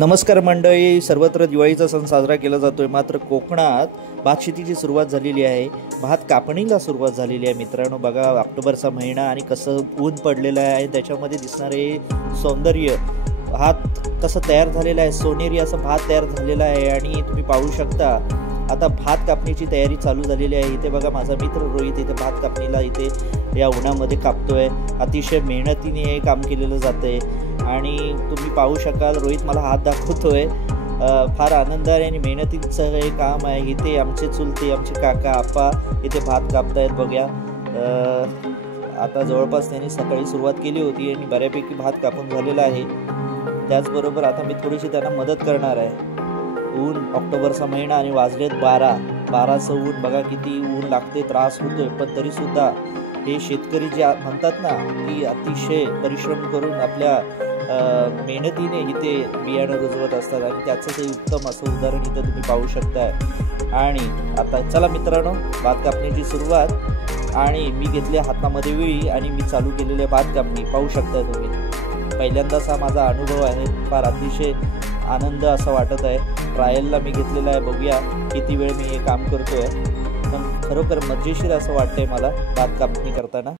नमस्कार मंडळी, सर्वत्र दिवाळीचा सण साजरा केला जातोय. मात्र कोकणात भात शेतीची सुरुवात झालेली आहे. भात कापणीला सुरुवात झालेली आहे. मित्रांनो बघा, ऑक्टोबरचा महिना आणि कसं ऊन पडलेलं आहे आणि त्याच्यामध्ये दिसणारे सौंदर्य, भात कसं तयार झालेला आहे, सोनेरी असं भात तयार झालेला आहे. आणि तुम्ही पाहू शकता आता भात कापणीची तयारी चालू झालेली आहे. इथे बघा, माझा मित्र रोहित इथे भात कापणीला इथे या उन्हामध्ये कापतोय. अतिशय मेहनतीने हे काम केलेलं जातंय आणि तुम्ही पाहू शकाल रोहित मला हात दाखवतोय. फार आनंदाने आणि मेहनतीचं हे काम आहे. इथे आमचे चुलते, आमचे काका आप्पा इथे भात कापतायत बघा. आता जवळपास त्यांनी सकाळी सुरुवात केली होती आणि बऱ्यापैकी भात कापून झालेला आहे. त्याचबरोबर आता मी थोडीशी त्यांना मदत करणार आहे. ऊन, ऑक्टोबरचा महिना आणि वाजलेत 12चं ऊन. बघा किती ऊन लागते, त्रास होतोय. पण तरीसुद्धा हे शेतकरी जे म्हणतात ना की अतिशय परिश्रम करून आपल्या मेहनतीने इथे बियाणं रुजवत असतात आणि त्याचं ते उत्तम असं उदाहरण इथं तुम्ही पाहू शकताय. आणि आता चला मित्रांनो, भात कापणीची सुरुवात. आणि मी घेतल्या हातामध्ये विळी आणि मी चालू केलेले भात कापणी पाहू शकताय तुम्ही. पहिल्यांदाच हा माझा अनुभव आहे. फार अतिशय आनंद असा वाटत आहे. ट्रायलला मी घेतलेला आहे. बघूया किती वेळ मी हे काम करतोय. पण खरोखर मजेशीर असं वाटतंय मला भात कापणी करताना.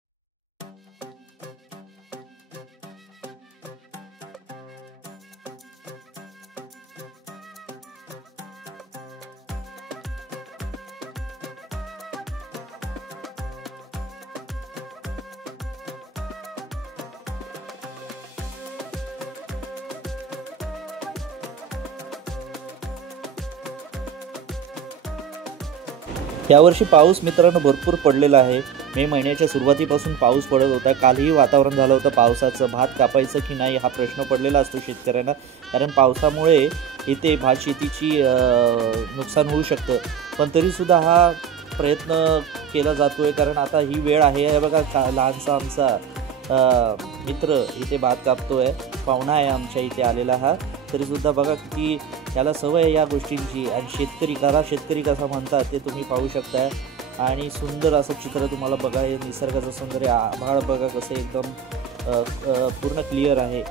यावर्षी पाऊस मित्रांनो भरपूर पडलेला आहे. मे महिन्याच्या सुरुवातीपासून पाऊस पडत होता. कालही वातावरण झालं होतं पावसाचं. भात कापायचं की नाही हा प्रश्न पडलेला असतो शेतकऱ्यांना, कारण पावसामुळे इथे भात शेतीची नुकसान होऊ शकतं. पण तरीसुद्धा हा प्रयत्न केला जातो आहे, कारण आता ही वेळ आहे. हे बघा, लहानसा आमचा मित्र इथे भात कापतो आहे. पाहुणा आहे आमच्या इथे आलेला हा. तरीसुद्धा बघा की त्याला सवय आहे या गोष्टींची. आणि शेतकरी कसा म्हणतात ते तुम्ही पाहू शकताय. आणि सुंदर असं चित्र तुम्हाला बघा, हे निसर्गाचं सौंदर्य. आभाळ बघा कसं एकदम पूर्ण क्लिअर आहे.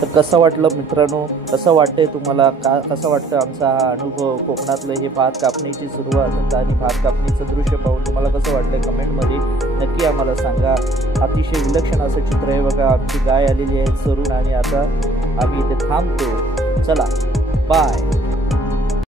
तर कसं वाटलं मित्रांनो, कसं वाटतंय तुम्हाला, कसं वाटतं आमचा हा अनुभव कोकणातलं हे भात कापणीची सुरुवात आणि भात कापणीचं दृश्य पाहून तुम्हाला कसं वाटतंय कमेंटमध्ये नक्की आम्हाला सांगा. अतिशय विलक्षण असं चित्र आहे बघा. आमची गाय आलेली आहे चरून आणि आता आम्ही इथे थांबतो. चला, बाय.